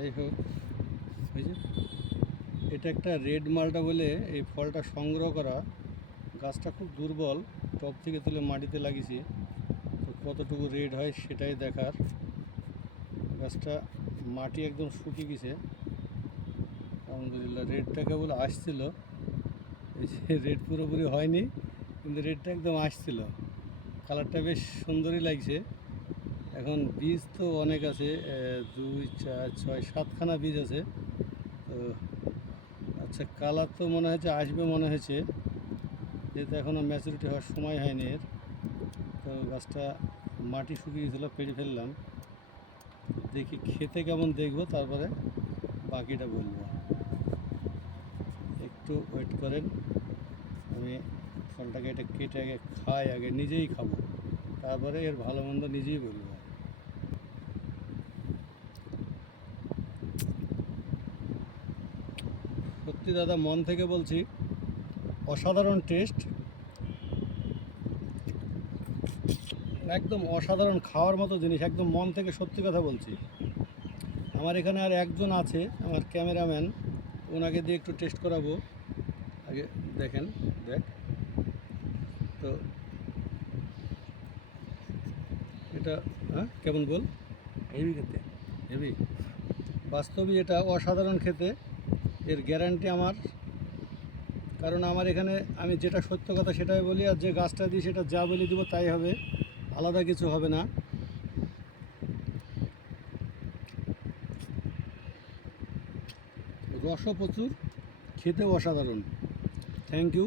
যাই হোক, ওই যে এটা একটা রেড মালটা বলে এই ফলটা সংগ্রহ করা। গাছটা খুব দুর্বল, টপ থেকে তুলে মাটিতে লাগিয়েছি, তো কতটুকু রেড হয় সেটাই দেখার। গাছটা মাটি একদম শুকিয়ে গেছে, আলহামদুলিল্লাহ। রেডটা কেবল আসছিল, এই যে রেড পুরোপুরি হয়নি, কিন্তু রেডটা একদম আসছিল। কালারটা বেশ সুন্দরই লাগছে। এখন বীজ তো অনেক আছে, 2 4 6 7খানা বীজ আছে। তো আচ্ছা, কালার তো মনে হচ্ছে আসবে, মনে হয়েছে, যেহেতু এখনও ম্যাচুরিটি হওয়ার সময় হয়নি এর। তো গাছটা মাটি শুকিয়ে গেছিলো, পেড়ে ফেললাম। দেখি খেতে কেমন, দেখবো, তারপরে বাকিটা বলবো। একটু ওয়েট করেন, আমি ফলটাকে এটা কেটে আগে খাই, আগে নিজেই খাবো, তারপরে এর ভালো মন্দ নিজেই বলবো। সত্যি দাদা, মন থেকে বলছি, অসাধারণ টেস্ট, একদম অসাধারণ, খাওয়ার মতো জিনিস, একদম মন থেকে সত্যি কথা বলছি। আমার এখানে আর একজন আছে, আমার ক্যামেরাম্যান, ওনাকে দিয়ে একটু টেস্ট করাবো। আগে দেখেন, দেখ তো এটা, হ্যাঁ কেমন বল? হেভি খেতে, হেভি, বাস্তবে এটা অসাধারণ খেতে, এর গ্যারান্টি আমার। কারণ আমার এখানে আমি যেটা সত্য কথা সেটাই বলি, আর যে গাছটা দিই সেটা যা বলে দেবো তাই হবে, আলাদা কিছু হবে না। রসও প্রচুর, খেতেও অসাধারণ। Thank you.